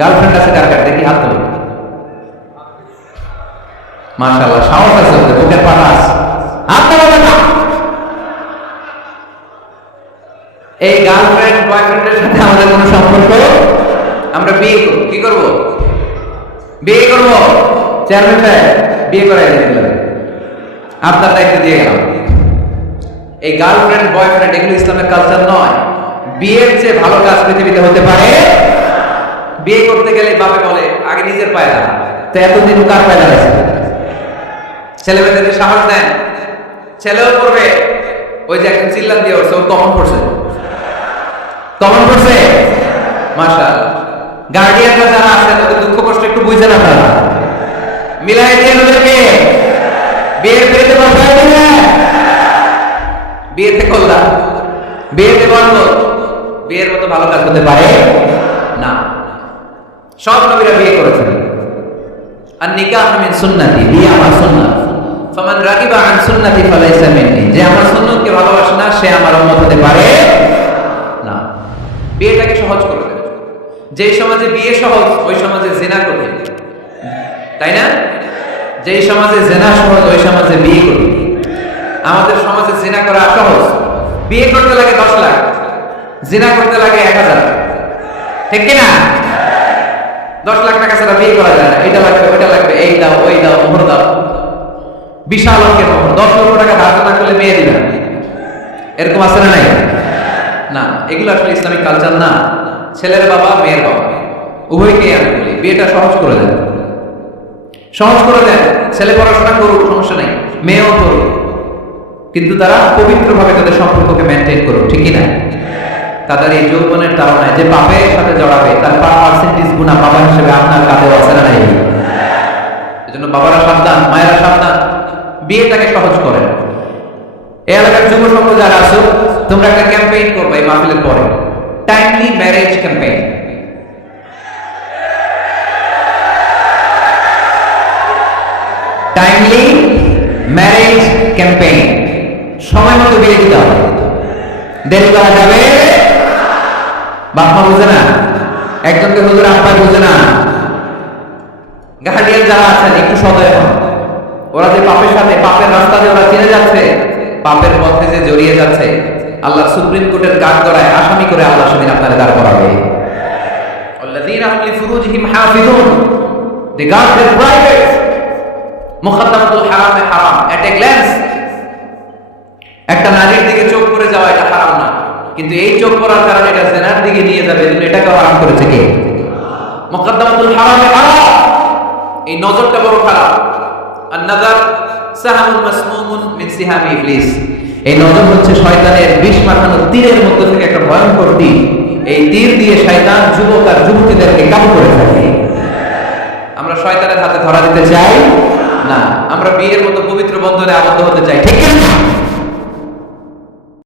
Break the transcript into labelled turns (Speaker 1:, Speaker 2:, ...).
Speaker 1: Girlfriend আছে, কার কার? দেখি, হাত তোলো। মাশাআল্লাহ, সাহস আছে ওদের, বুকের পাটা আছে। হাত তোলো না এই গার্লফ্রেন্ড বয়ফ্রেন্ডের সাথে আমাদের কোনো সম্পর্ক? আমরা বিয়ে করব, কি করব? বিয়ে করব। চেয়ারম্যান সাহেব, বিয়ে করাই দিলাম। আপনার দায়িত্ব দিয়ে গেলাম। এই গার্লফ্রেন্ড বয়ফ্রেন্ড এগুলো ইসলামের কালচার নয়। বিয়ের চেয়ে ভালো কাজ পৃথিবীতে হতে পারে বিয়ে করতে গেলে বাপে বলে, আগে নিজের পায়ে দাঁড়া। তো এতদিন কার পায়ে দাঁড়াইছে? ছেলে মেয়েদের সাহস দেন ছেলেও করবে ওই যে একজন চিল্লান দিয়ে উঠছে ও কমন করছে কমন করছে মাশাআল্লাহ। গার্ডিয়ানরা যারা আছেন ওদের দুঃখ কষ্ট একটু বুঝেন আপনারা। মিলাই দিয়ে ওদেরকে, বিয়ের বিয়েতে বসায় দিলে? বিয়েতে করলাম বিয়েতে বলব বিয়ের মতো ভালো কাজ হতে পারে না। সব নবীরা বিয়ে করেছেন। আর নিকাহ মিন সুন্নতি বিয়ে আমার সুন্নাত। ফামান রাগিবা আন সুন্নতি ফালাইসা মিন্নি। যে আমার সুন্নতকে ভালোবাসে না, সে আমার উম্মত হতে পারে না। বিয়েটাকে সহজ করে দেন। যেই সমাজে বিয়ে সহজ, ওই সমাজে জেনা কঠিন। তাই না? যেই সমাজে জেনা সহজ, ওই সমাজে বিয়ে কঠিন। আমাদের সমাজে জেনা করা সহজ। বিয়ে করতে লাগে দশ লাখ, জিনা করতে লাগে এক হাজার। ঠিক কিনা? দশ লাখ টাকা ছাড়া বিয়ে করা যায় না। এটা লাগবে, ওইটা লাগবে, এই দাও, ওই দাও মোহর দাও। বিশাল অঙ্কের মোহর দশ লক্ষ টাকা ধার্য না করলে মেয়ে দিবে। এরকম আছে না নাই? না, এগুলো আসলে ইসলামিক কালচার না। ছেলের বাবা, মেয়ের বাবা। উভয়কেই আমি বলি, বিয়েটা সহজ করে দেন। সহজ করে দেন। ছেলে পড়াশোনা করুক, সমস্যা নাই। মেয়েও করুক। কিন্তু তারা পবিত্রভাবে তাদের সম্পর্ককে মেনটেন করুক। তাদের এই যৌবনের তাড়নায় যে পাপের সাথে জড়াবে, তার পার্সেন্টেজ গুণা বাবা হিসেবে আপনার কাঁধেও আছে নাই? এজন্য বাবারা সাবধান, মায়েরা সাবধান। বিয়েটাকে সহজ করেন। এই এলাকার যুব সংঘ যারা আছো, তোমরা একটা ক্যাম্পেইন করবে এই মাহফিলের পরে। Timely marriage campaign timely marriage campaign সময় মতো বিয়ে দিতে হবে। দেরি করা যাবে। বাপমা বুঝে না? একজনকে হুজুর আব্বা বুঝে না? গার্ডিয়ান যারা আছেন, একটু সদয় হন। ওরা যে পাপের সাথে, পাপের রাস্তা দিয়ে ওরা চিনে যাচ্ছে, পাপের পথে যে জড়িয়ে যাচ্ছে আল্লাহ সুপ্রিম কোর্টের কাজ করায় আসামি করে আল্লাহ সেদিন আপনারা দাঁড় করাবে। একটা নারীর দিকে চোখ করে যাওয়া এটা হারাম না। কিন্তু এই চোখ করার কারণে এটা জেনার দিকে নিয়ে যাবে এটাকে হারাম করেছে কে? হারাম। এই নজরটা বড় খারাপ। আর নাজার সাহামুল মাসমুমুন মিন সিহামি ইবলিস। এই নজর হচ্ছে শয়তানের বিষ মাখানো তীরের মধ্য থেকে একটা ভয়ঙ্কর তীর। এই তীর দিয়ে শয়তান যুবক আর যুবতীদেরকে কাবু করে থাকে আমরা শয়তানের হাতে ধরা দিতে চাই? না। আমরা বিয়ের মতো পবিত্র বন্ধনে আবদ্ধ হতে চাই, ঠিক আছে